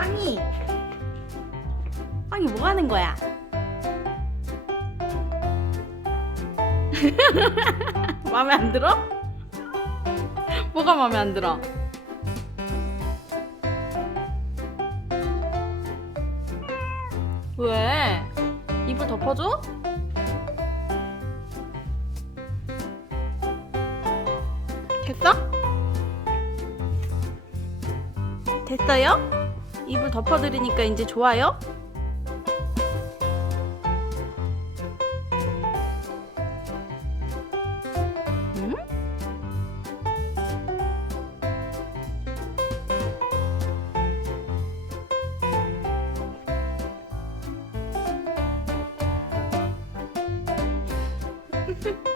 빵이 빵이 뭐 하는 거야? 마음에 안 들어? 뭐가 마음에 안 들어? 왜? 이불 덮어줘? 됐어? 됐어요? 이불 덮어드리니까 이제 좋아요? 음?